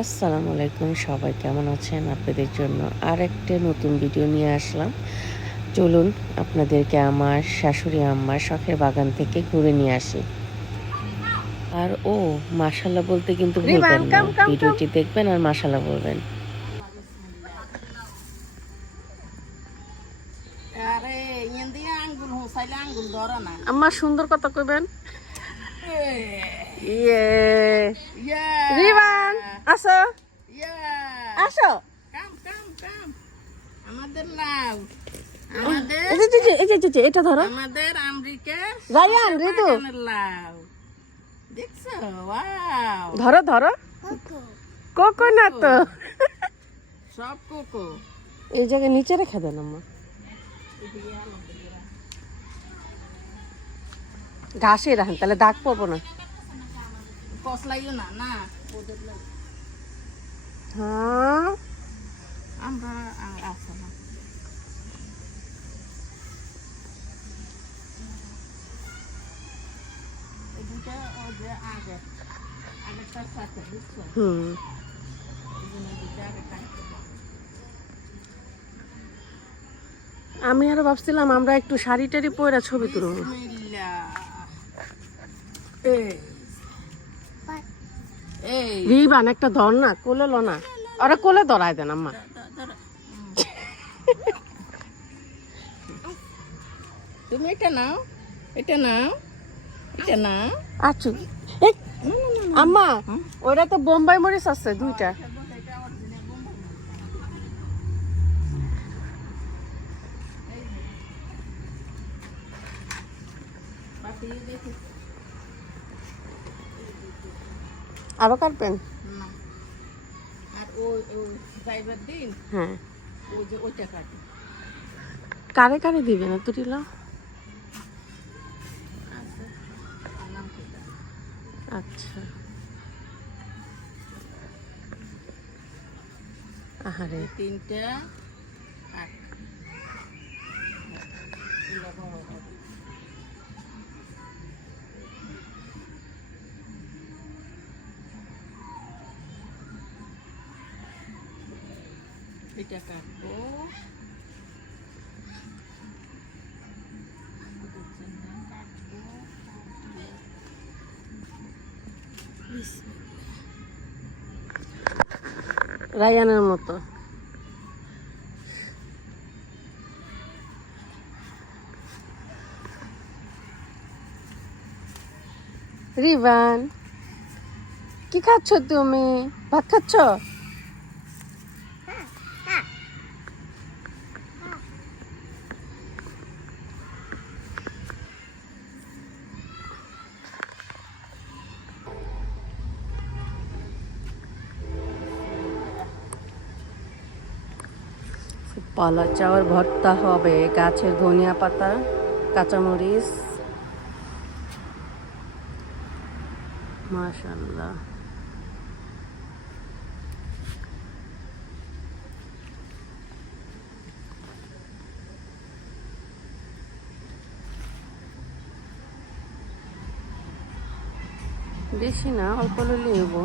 আসসালামু আলাইকুম, সবাই কেমন আছেন? আপনাদের জন্য আরেকটা নতুন ভিডিও নিয়ে আসলাম। চলুন আপনাদেরকে আমার শাশুড়ি আম্মার শখের বাগান থেকে ঘুরে নিয়ে আসি। আর মাশাআল্লাহ বলতে কিন্তু ভুলবেন না। ভিডিওটি দেখবেন আর মাশাআল্লাহ বলবেন। আম্মা সুন্দর কথা কইবেন। ইয়ে রিবান আসো আসো। আমাদের লাউ, এটা ধরো। আমাদের আমেরিকা রায়ান ঋতু লাউ দেখছো? ওয়াও, ধরো ধরো। কোকো না তো, সব কোকো। এই জায়গায় নিচে রেখে দেন আম্মা। ঘাসে রাখেন, তাহলে দাগ পড়বো না। কসলাইও না না ওদের লাউ। হ্যাঁ আমরা আসো না, এই দুটা ও যে আগে আগেরটার সাথে বুঝছো? হুম এই জন্য দুটা আগে কাটতে। আমি আরো ভাবছিলাম আমরা একটু শাড়ি টাড়ি পরে ছবি তুলব। রিবান একটা ধর না, কোলে লো না, ওরা কোলে ধরায় দেন আম্মা। তুমি এটা নাও, এটা নাও, এটা নাও। আচ্ছা আম্মা, ওটা তো বোম্বাই মরিচ আছে দুইটা। আরো কাটবেন? আর ওই ড্রাইভার দিন, হ্যাঁ ওই যে ওইটা কাটে। কারে কারে দিবেন এত দিলা? আচ্ছা আহারে তিনটা এটা কাটবো। রায়ানের মতো। রিবান কি খাচ্ছ তুমি? ভাত খাচ্ছ? পালা চাওয়ার ভর্তা হবে, গাছের ধনিয়া পাতা, কাঁচামরিচ, মাশাআল্লাহ। বেশি না, অল্প লেবু।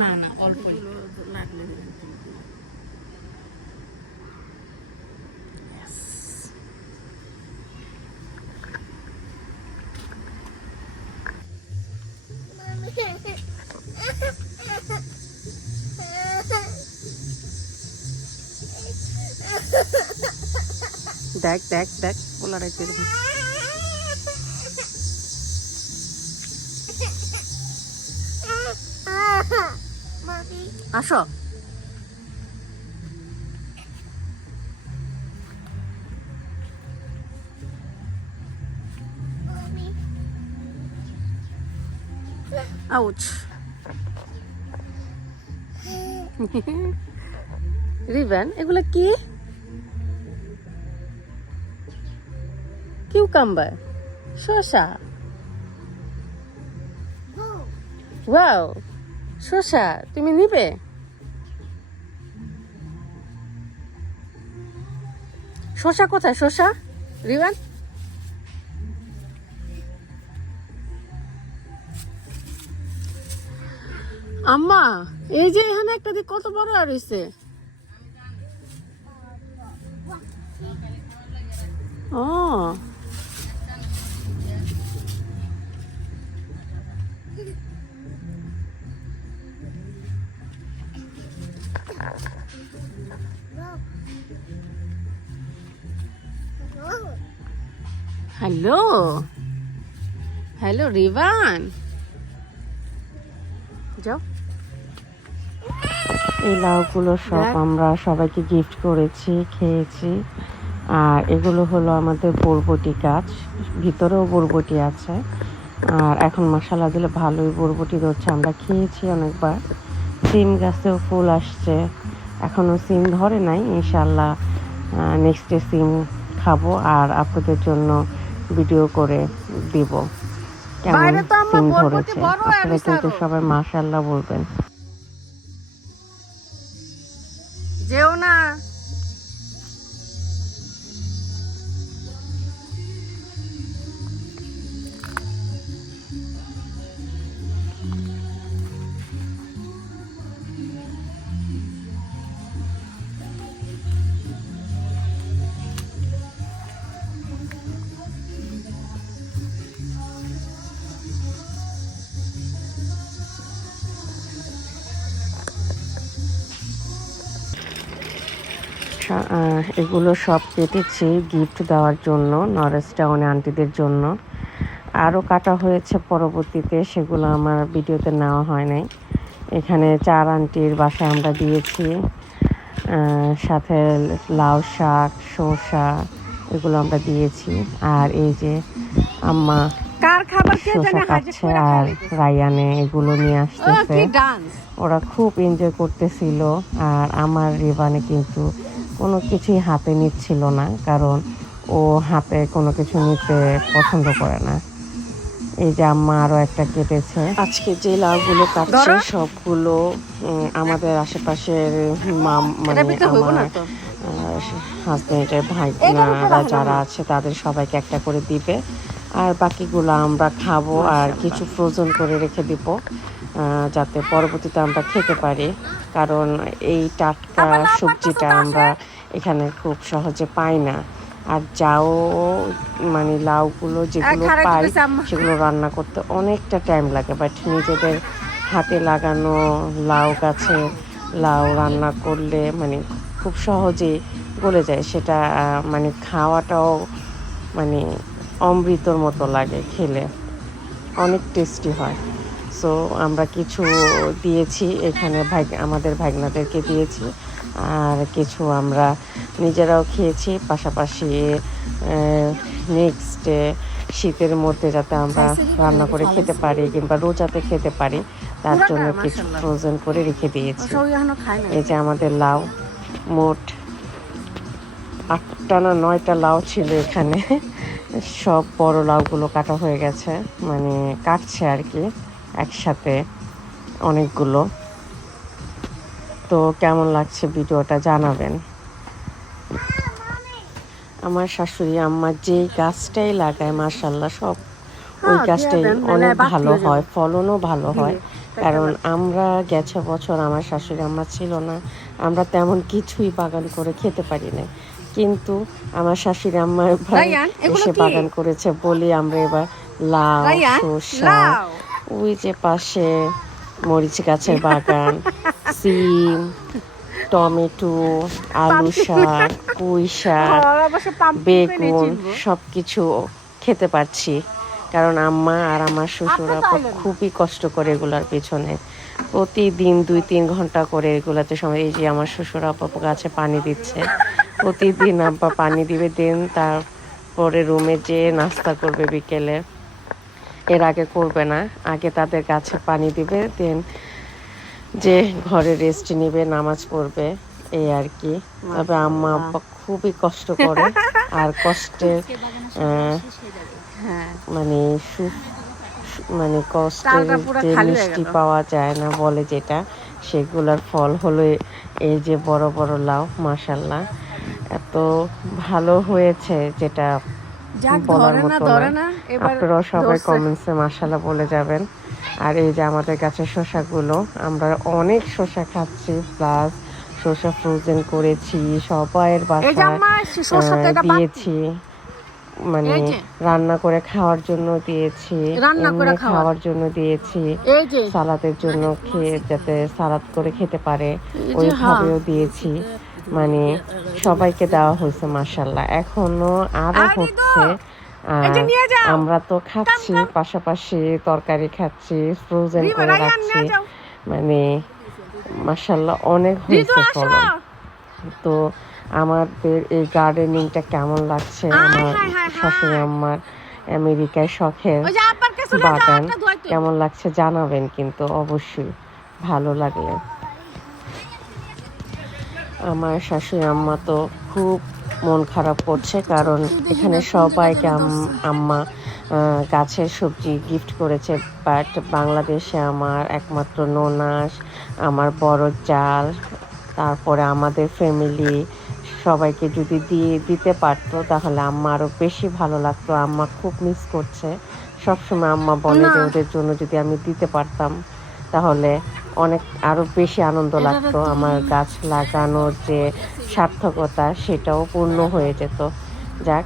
না না অল্প লাগলে। দেখ দেখ দেখ পোলারে কিরকম। আসো আউচ। রিভান, এগুলো কি? কিউকাম্বার, শসা। ওয়াও, শসা তুমি নিবে? শসা কোথায়? শসা রিভান, আম্মা এই যে এখানে একটা দিক কত বড় আর হইছে। ও হ্যালো, হ্যালো রিভান, যাও। এই লাউগুলো সব আমরা সবাইকে গিফট করেছি, খেয়েছি। আর এগুলো হলো আমাদের বরবটি গাছ, ভিতরেও বরবটি আছে। আর এখন মশালা দিলে ভালোই বরবটি ধরছে, আমরা খেয়েছি অনেকবার। সিম গাছেও ফুল আসছে, এখনও সিম ধরে নাই, ইনশাল্লাহ নেক্সটে সিম খাবো আর আপনাদের জন্য ভিডিও করে দিব কেমন সিম ধরেছে। আপনারা কিন্তু সবাই মাশাআল্লাহ বলবেন। যেও না। এগুলো সব কেটেছি গিফট দেওয়ার জন্য নরেজ টাউনে আন্টিদের জন্য। আরও কাটা হয়েছে পরবর্তীতে, সেগুলো আমার ভিডিওতে নেওয়া হয় নাই। এখানে 4 আন্টির বাসায় আমরা দিয়েছি, সাথে লাউ শাক, শসা এগুলো আমরা দিয়েছি। আর এই যে আম্মা শসা কাটছে আর রায়ানে এগুলো নিয়ে আসতেছে। ওরা খুব এনজয় করতেছিল। আর আমার রিভানে কিন্তু কোনো কিছুই হাতে নিচ্ছিল না, কারণ ও হাতে কোনো কিছু নিতে পছন্দ করে না। এই যে আম্মা আরো একটা কেটেছে। আজকে যে লাউগুলো কাটছে সবগুলো আমাদের আশেপাশের মানে আমার হাজবেন্ডের ভাইরা যারা আছে তাদের সবাইকে একটা করে দিবে, আর বাকিগুলো আমরা খাবো। আর কিছু ফ্রোজেন করে রেখে দিব যাতে পরবর্তীতে আমরা খেতে পারি, কারণ এই টাটকা সবজিটা আমরা এখানে খুব সহজে পাই না। আর যাও মানে লাউগুলো যেগুলো পাই সেগুলো রান্না করতে অনেকটা টাইম লাগে, বাট নিজেদের হাতে লাগানো লাউ গাছে লাউ রান্না করলে মানে খুব সহজেই গলে যায়। সেটা মানে খাওয়াটাও মানে অমৃতর মতো লাগে, খেলে অনেক টেস্টি হয়। সো আমরা কিছু দিয়েছি এখানে, আমাদের ভাগনাদেরকে দিয়েছি, আর কিছু আমরা নিজেরাও খেয়েছি। পাশাপাশি নেক্সট শীতের মধ্যে যাতে আমরা রান্না করে খেতে পারি কিংবা রোজাতে খেতে পারি তার জন্য কিছু ফ্রোজেন করে রেখে দিয়েছি। এই যে আমাদের লাউ, মোট 8টা না 9টা লাউ ছিল এখানে। সব বড় লাউগুলো কাটা হয়ে গেছে, মানে কাটছে আর কি একসাথে অনেকগুলো। তো কেমন লাগছে ভিডিওটা জানাবেন। আমার শাশুড়ি আম্মা যে গাছটাই লাগায় মাশাআল্লাহ সব ওই গাছটাই অনেক ভালো হয়, ফলনও ভালো হয়। কারণ আমরা গেছে বছর আমার শাশুড়ি আম্মা ছিল না, আমরা তেমন কিছুই বাগান করে খেতে পারি না, কিন্তু আমার শাশুড়ি আম্মা এসে বাগান করেছে বলি আমরা এবার লাউ, শসা, ওই যে পাশে মরিচ গাছের বাগান, সিম, টমেটো, আলু শাক, পুঁই শাক, বেগুন সব কিছু খেতে পারছি। কারণ আম্মা আর আমার শ্বশুরা খুবই কষ্ট করে এগুলার পেছনে, প্রতিদিন 2-3 ঘন্টা করে এগুলাতে সময়। এই যে আমার শ্বশুর আব্বা গাছে পানি দিচ্ছে, প্রতিদিন আব্বা পানি দিবে, দেন তারপরে রুমে যেয়ে নাস্তা করবে বিকেলে। এর আগে করবে না, আগে তাদের গাছে পানি দিবে, দেন যে ঘরে রেস্ট নেবে, নামাজ পড়বে, এই আর কি। তবে আম্মা আব্বা খুবই কষ্ট করে, আর কষ্টের হ্যাঁ মানে মানে কষ্টের যে মিষ্টি পাওয়া যায় না বলে যেটা, সেগুলোর ফল হলো এই যে বড় বড় লাউ। মাশাল্লাহ এত ভালো হয়েছে যেটা বলার মতো না। আপনারাও সবাই কমেন্টসে মাশাল্লাহ বলে যাবেন। আর এই যে আমাদের কাছে শসাগুলো, আমরা অনেক শসা খাচ্ছি, প্লাস শসা ফ্রোজেন করেছি, সবাইয়ের বাসায় দিয়েছি, মানে রান্না করে খাওয়ার জন্য দিয়েছি, এমনি খাওয়ার জন্য দিয়েছি, সালাদের জন্য খেয়ে যাতে সালাদ করে খেতে পারে ওইভাবেও দিয়েছি, মানে সবাইকে দেওয়া হয়েছে মাশাল্লাহ। এখনো আরো হচ্ছে, আর আমরা তো খাচ্ছি, পাশাপাশি তরকারি খাচ্ছি, ফ্রোজেন করে রাখছি, মানে মাশাল্লাহ অনেক হয়েছে ফলন। তো আমাদের এই গার্ডেনিংটা কেমন লাগছে, আমার শাশুড়ি আম্মার আমেরিকায় শখের বাগান কেমন লাগছে জানাবেন কিন্তু অবশ্যই, ভালো লাগলে। আমার শাশুড়ি আম্মা তো খুব মন খারাপ করছে, কারণ এখানে সবাইকে আম্মা গাছের সবজি গিফট করেছে, বাট বাংলাদেশে আমার একমাত্র ননাস, আমার বড় জাল, তারপরে আমাদের ফ্যামিলি সবাইকে যদি দিতে পারতো তাহলে আম্মা আরও বেশি ভালো লাগতো। আম্মা খুব মিস করছে, সবসময় আম্মা বলে যে ওদের জন্য যদি আমি দিতে পারতাম তাহলে অনেক আরও বেশি আনন্দ লাগতো, আমার গাছ লাগানোর যে সার্থকতা সেটাও পূর্ণ হয়ে যেত। যাক,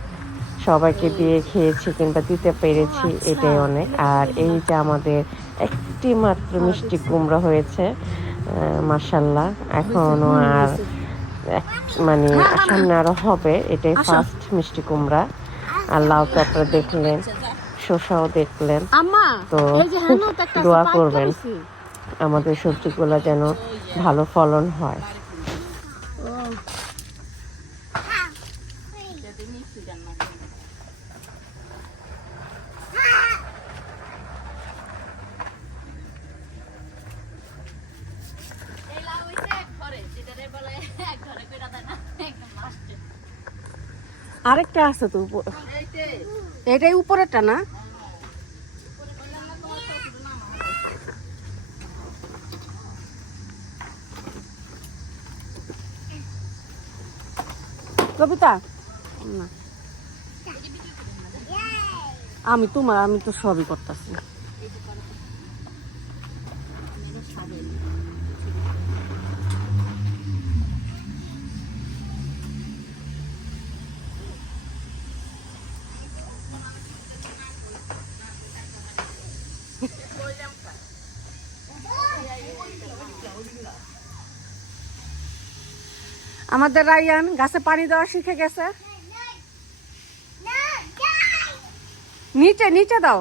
সবাইকে দিয়ে খেয়েছি কিংবা দিতে পেরেছি, এটাই অনেক। আর এই যে আমাদের একটি মাত্র মিষ্টি কুমড়া হয়েছে, মাশাল্লাহ, এখনো আর মানে সামনে আরো হবে, এটাই ফার্স্ট মিষ্টি কুমড়া। আর লাউ তো আপনারা দেখলেন, শসাও দেখলেন, তো দোয়া করবেন আমাদের সবজিগুলো যেন ভালো ফলন হয়। আরেকটা আছে তো, এটাই উপরেরটা না? কবিতা না, আমি তো সবই করতেছি। আমাদের রায়ান গাছে পানি দেওয়া শিখে গেছে। নিচে নিচে দাও।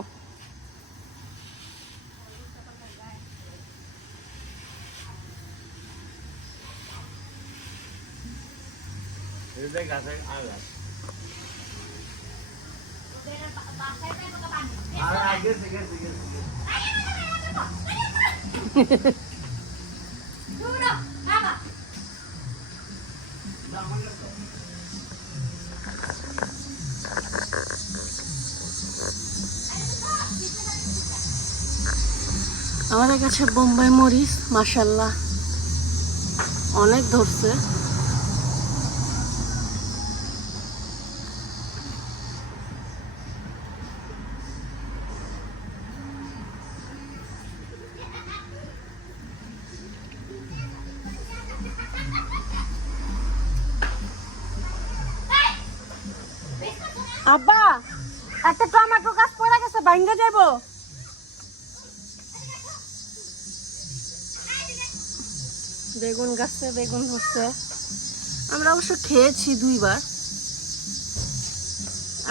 আমাদের কাছে বোম্বাই মরিচ মাশাল্লাহ অনেক ধরছে। আব্বা, একটা টমেটো গাছ পড়ে গেছে, ভাঙ্গে যাবো। বেগুন গাছে বেগুন হচ্ছে, আমরা অবশ্য খেয়েছি 2 বার।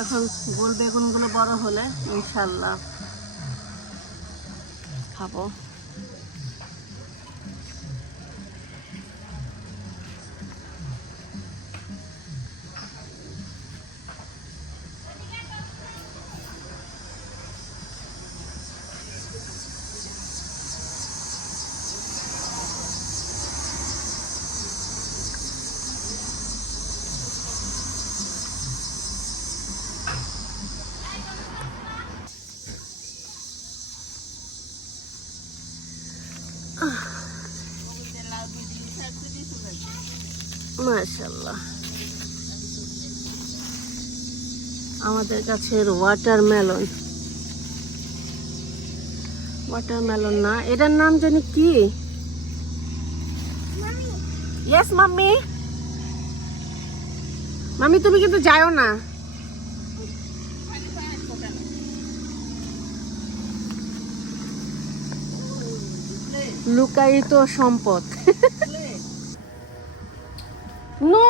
এখন গোল বেগুনগুলো বড় হলে ইনশাল্লাহ খাবো। মাশাআল্লাহ। আমাদের কাছের ওয়াটারমেলন, ওয়াটারমেলন না, এটার নাম জানি কি। ইয়েস মাম্মি, মাম্মি তুমি কিন্তু যাও না। লুকায়িত সম্পদ। নো,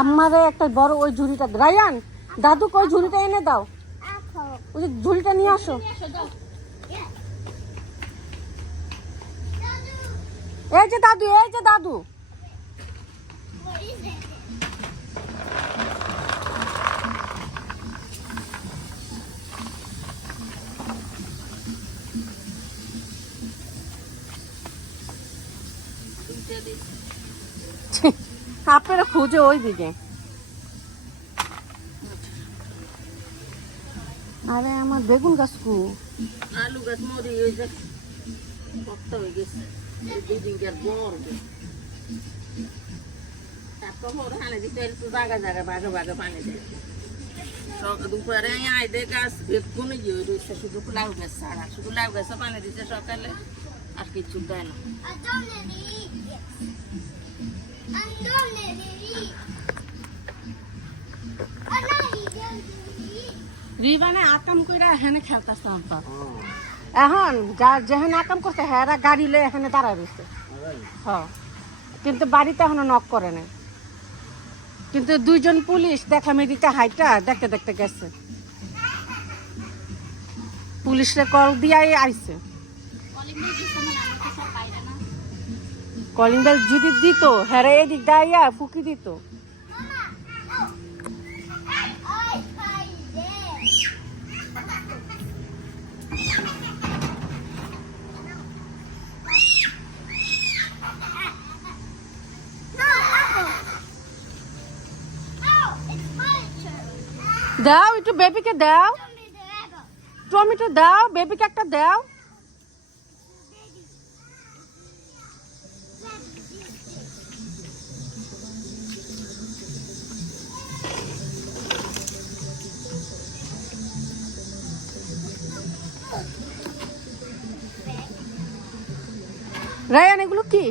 আমারে একটা বড় ওই ঝুড়িটা, রায়ান দাদু ওই ঝুড়িটা এনে দাও, ওই ঝুড়িটা নিয়ে আসো। এই যে দাদু, এই যে দাদু, আপনারা খুঁজে ওই দিকে। আরে আমার বেগুন গাছ কু, আলু গাছ মরি হয়ে যায়, শক্ত হয়ে গেছে, দুদিন বড় তারপর হানে দিতে একটু জায়গা জায়গা বাঘে বাঘে পানি দেয়। দুপুরে আইদে গাছ বেগুন ইয়ে রয়েছে, শুধু লাউ গাছ ছাড়া, শুধু লাউ গাছে পানি দিচ্ছে সকালে, আর কিছু দেয় না। রিবানে আকাম কইরা এখানে খেলতেছে আব্বা। এখন যার যেখানে আকাম করছে হ্যাঁ গাড়ি লয়ে এখানে দাঁড়ায় রয়েছে। হ্যাঁ, কিন্তু বাড়িতে এখনো নক করে না। কিন্তু দুইজন পুলিশ দেখা মেডিতে হাইটা দেখতে দেখতে গেছে, পুলিশরে কল দিয়াই আইছে। কলিং বেল যদি দিত হ্যাঁ এদিক দাইয়া ফুকি দিত। দাও একটু বেবিকে দাও, টমেটো দাও, বেবিকে একটা দাও। রায়ান এগুলো কি,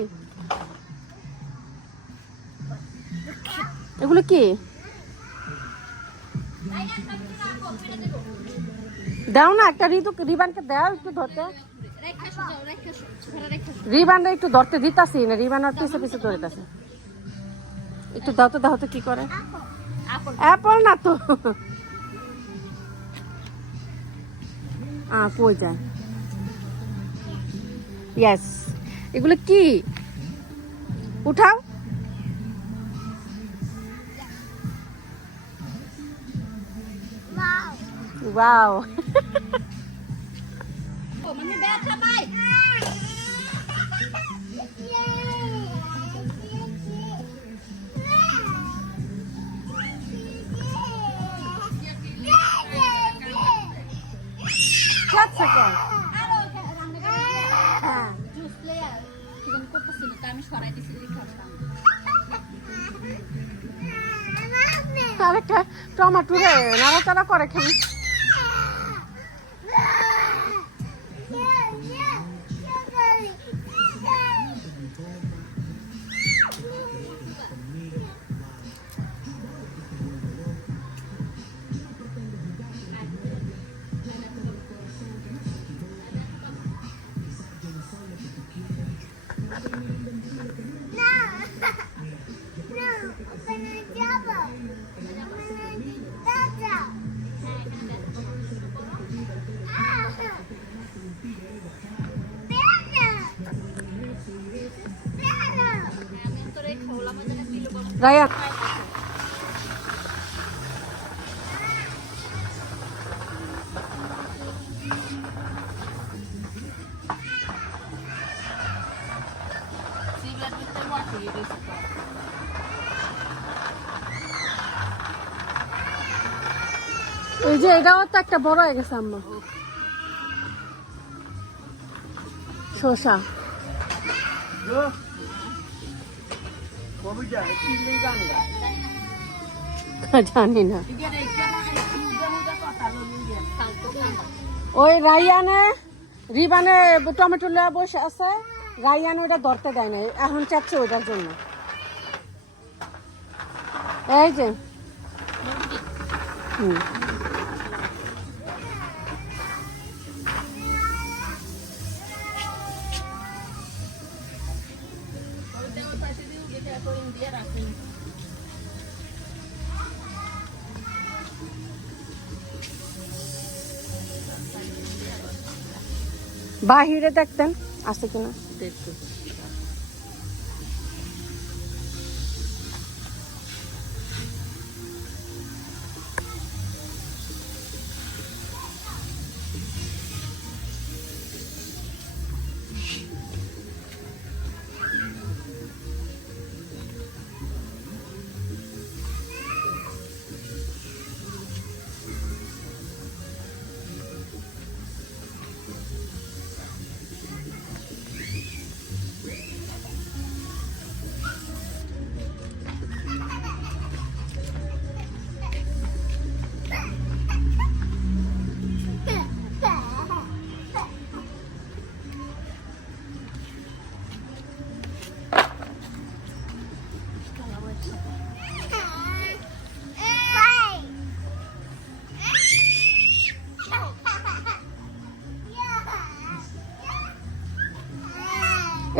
এগুলো কি দাও না, একটা রিবানকে দাও একটু ধরতে, রিবানটা একটু ধরতে দিতাছি না, রিবান আর পিছে পিছে ধরতেছে। একটু দাও তো, দাও তো কি করে। অ্যাপল না তো, কই যায়। ইয়েস, এগুলো কি উঠাও। ওয়াও, আরেকটা টমাটো রে নাড়াচাড়া করে খেলি। রায়ান এই যে এটাও তো একটা বড় হয়ে গেছে আম্মা শসা জানি না ওই রাইয়ানে রিবানে টমেটো লয়া বসে আছে রাইয়ানে ওটা ধরতে দেয় না এখন চাচ্ছে ওটার জন্য এই যে বাহিরে দেখতেন আছে কিনা দেখতে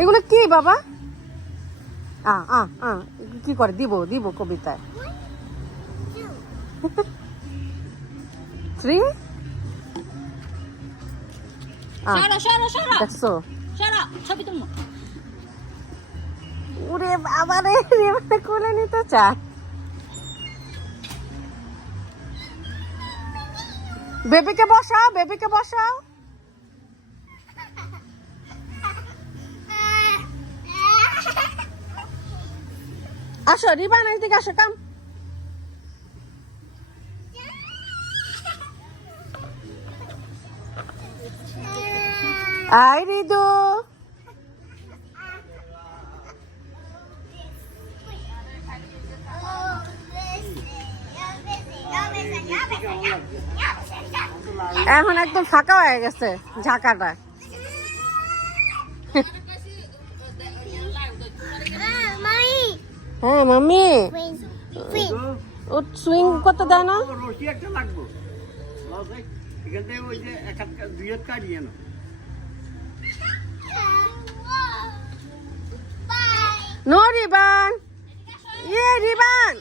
এগুলো কি বাবা কি করে দিব দিব কবিতায় 3 দেখছো ওরে বাবা রে কোলে নিতে চায় বেবিকে বসাও আসো রিবান এদিকে আসো কাম আই রিদু এখন একদম ফাঁকা হয়ে গেছে ঝাঁকাটা হ্যাঁ মাম্মি ও সুইং করতে দেয় না নো রিবান রিবান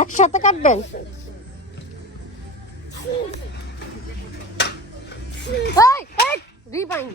একসাথে কাটবেন রিবাইন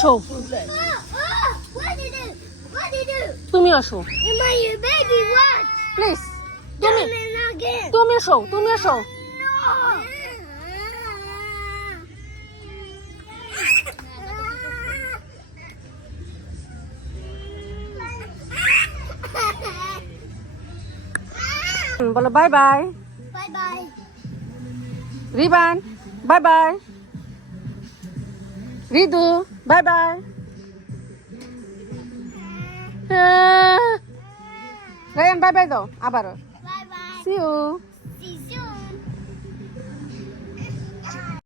শো তুমি আসো প্লিজ তুমি শো বলো bye bye. Bye bye. Riban bye bye. Ridu bye bye. Rayan bye bye দাও আবারও। Bye bye. See you. See you soon.